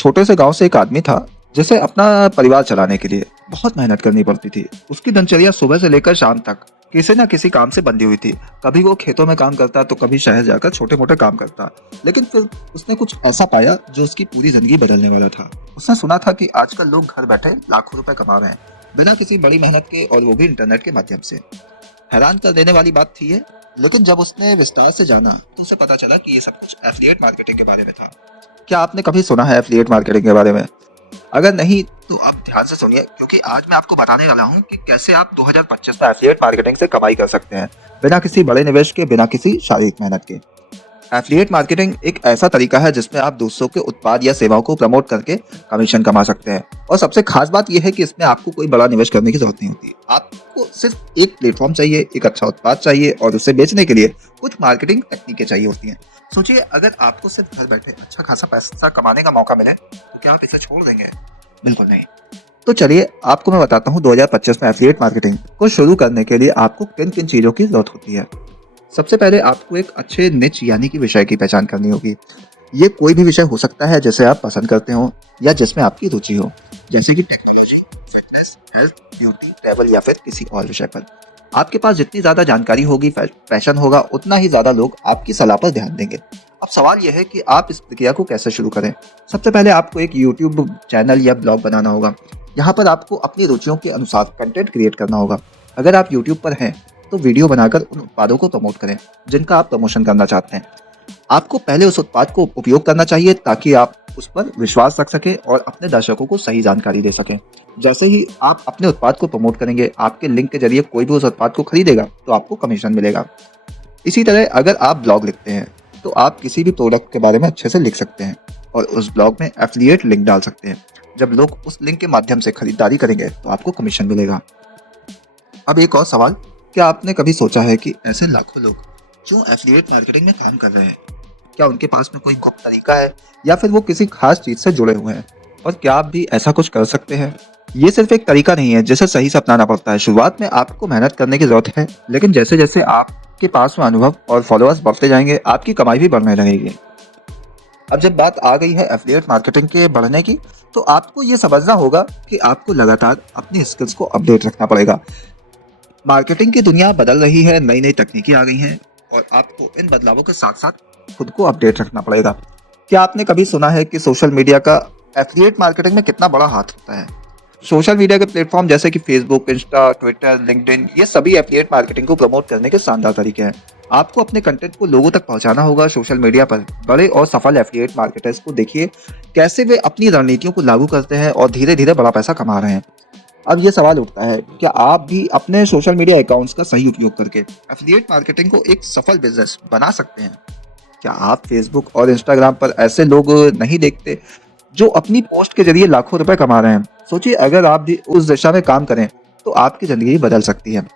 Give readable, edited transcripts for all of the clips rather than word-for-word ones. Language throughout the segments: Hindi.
छोटे से गांव से एक आदमी था जिसे अपना परिवार चलाने के लिए बहुत मेहनत करनी पड़ती थी। उसकी दिनचर्या सुबह से लेकर शाम तक किसी न किसी काम से बंधी हुई थी। कभी वो खेतों में काम करता तो कभी शहर जाकर छोटे मोटे काम करता। लेकिन फिर उसने कुछ ऐसा पाया जो उसकी पूरी जिंदगी बदलने वाला था। उसने सुना था कि आजकल लोग घर बैठे लाखों रुपए कमा रहे हैं बिना किसी बड़ी मेहनत के, और वो भी इंटरनेट के माध्यम से। हैरान कर देने वाली बात थी ये, लेकिन जब उसने विस्तार से जाना तो उसे पता चला कि ये सब कुछ एफिलिएट मार्केटिंग के बारे में था। क्या आपने कभी सुना है एफिलिएट मार्केटिंग के बारे में? अगर नहीं तो आप ध्यान से सुनिए, क्योंकि आज मैं आपको बताने वाला हूँ कि कैसे आप 2025 में एफिलिएट मार्केटिंग से कमाई कर सकते हैं बिना किसी बड़े निवेश के, बिना किसी शारीरिक मेहनत के। एफिलिएट मार्केटिंग एक ऐसा तरीका है जिसमें आप दूसरों के उत्पाद या सेवाओं को प्रमोट करके कमीशन कमा सकते हैं। और सबसे खास बात यह है कि इसमें आपको कोई बड़ा निवेश करने की जरूरत नहीं होती। आपको सिर्फ एक प्लेटफॉर्म चाहिए, एक अच्छा उत्पाद चाहिए, और उसे बेचने के लिए कुछ मार्केटिंग तकनीकें चाहिए होती हैं। सोचिए, अगर आपको सिर्फ घर बैठे अच्छा खासा पैसा कमाने का मौका मिले तो क्या आप इसे छोड़ देंगे? बिल्कुल नहीं। तो चलिए आपको मैं बताता हूँ 2025 में एफिलिएट मार्केटिंग को शुरू करने के लिए आपको किन किन चीज़ों की जरूरत होती है। सबसे पहले आपको एक अच्छे निच यानी कि विषय की पहचान करनी होगी। ये कोई भी विषय हो सकता है जिसे आप पसंद करते हो या जिसमें आपकी रुचि हो, जैसे कि technology, fitness, health, beauty, travel या फिर किसी और विषय पर। आपके पास जितनी ज़्यादा जानकारी होगी, पैशन होगा, उतना ही ज़्यादा लोग आपकी सलाह पर ध्यान देंगे। अब सवाल यह है कि आप इस प्रक्रिया को कैसे शुरू करें। सबसे पहले आपको एक यूट्यूब चैनल या ब्लॉग बनाना होगा। यहाँ पर आपको अपनी रुचियों के अनुसार कंटेंट क्रिएट करना होगा। अगर आप यूट्यूब पर हैं तो वीडियो बनाकर उन उत्पादों को प्रमोट करें जिनका आप प्रमोशन करना चाहते हैं। आपको पहले उस उत्पाद को उपयोग करना चाहिए ताकि आप उस पर विश्वास रख सकें और अपने दर्शकों को सही जानकारी दे सकें। जैसे ही आप अपने उत्पाद को प्रमोट करेंगे, आपके लिंक के जरिए कोई भी उस उत्पाद को खरीदेगा तो आपको कमीशन मिलेगा। इसी तरह अगर आप ब्लॉग लिखते हैं तो आप किसी भी प्रोडक्ट के बारे में अच्छे से लिख सकते हैं और उस ब्लॉग में एफिलिएट लिंक डाल सकते हैं। जब लोग उस लिंक के माध्यम से खरीदारी करेंगे तो आपको कमीशन मिलेगा। अब एक और सवाल, क्या आपने कभी सोचा है कि ऐसे लाखों लोग जो एफिलिएट मार्केटिंग में काम कर रहे हैं, क्या उनके पास में कोई गुप्त तरीका है या फिर वो किसी खास चीज से जुड़े हुए हैं? और क्या आप भी ऐसा कुछ कर सकते हैं? ये सिर्फ एक तरीका नहीं है जिसे सही से अपनाना पड़ता है। शुरुआत में आपको मेहनत करने की जरूरत है, लेकिन जैसे जैसे आपके पास में अनुभव और फॉलोअर्स बढ़ते जाएंगे, आपकी कमाई भी बढ़ने लगेगी। अब जब बात आ गई है एफिलिएट मार्केटिंग के बढ़ने की, तो आपको ये समझना होगा कि आपको लगातार अपनी स्किल्स को अपडेट रखना पड़ेगा। मार्केटिंग की दुनिया बदल रही है, नई नई तकनीकें आ गई हैं और आपको इन बदलावों के साथ साथ खुद को अपडेट रखना पड़ेगा। क्या आपने कभी सुना है कि सोशल मीडिया का एफिलिएट मार्केटिंग में कितना बड़ा हाथ होता है? सोशल मीडिया के प्लेटफॉर्म जैसे कि फेसबुक, इंस्टा, ट्विटर, लिंक्डइन, ये सभी एफिलिएट मार्केटिंग को प्रमोट करने के शानदार तरीके हैं। आपको अपने कंटेंट को लोगों तक पहुंचाना होगा। सोशल मीडिया पर बड़े और सफल एफिलिएट मार्केटर्स को देखिए कैसे वे अपनी रणनीतियों को लागू करते हैं और धीरे धीरे बड़ा पैसा कमा रहे हैं। अब ये सवाल उठता है, क्या आप भी अपने सोशल मीडिया अकाउंट्स का सही उपयोग करके एफिलिएट मार्केटिंग को एक सफल बिजनेस बना सकते हैं? क्या आप फेसबुक और इंस्टाग्राम पर ऐसे लोग नहीं देखते जो अपनी पोस्ट के जरिए लाखों रुपए कमा रहे हैं? सोचिए, अगर आप भी उस दिशा में काम करें तो आपकी जिंदगी बदल सकती है।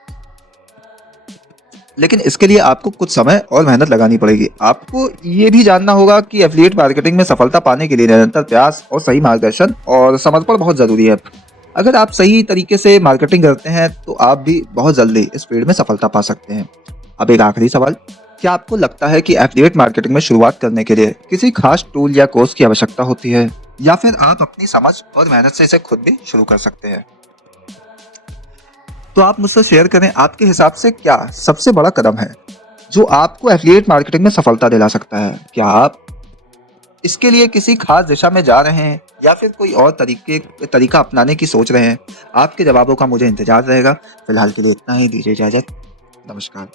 लेकिन इसके लिए आपको कुछ समय और मेहनत लगानी पड़ेगी। आपको ये भी जानना होगा कि एफिलिएट मार्केटिंग में सफलता पाने के लिए निरंतर प्रयास और सही मार्गदर्शन और समर्पण बहुत जरूरी है। अगर आप सही तरीके से मार्केटिंग करते हैं तो आप भी बहुत जल्दी इस फील्ड में सफलता पा सकते हैं। अब एक आखिरी सवाल, क्या आपको लगता है कि एफिलिएट मार्केटिंग में शुरुआत करने के लिए किसी खास टूल या कोर्स की आवश्यकता होती है, या फिर आप अपनी समझ और मेहनत से इसे खुद भी शुरू कर सकते हैं? तो आप मुझसे शेयर करें, आपके हिसाब से क्या सबसे बड़ा कदम है जो आपको एफिलिएट मार्केटिंग में सफलता दिला सकता है? क्या आप इसके लिए किसी खास दिशा में जा रहे हैं या फिर कोई और तरीका अपनाने की सोच रहे हैं? आपके जवाबों का मुझे इंतजार रहेगा। फिलहाल के लिए इतना ही, दीजिए इजाजत। नमस्कार।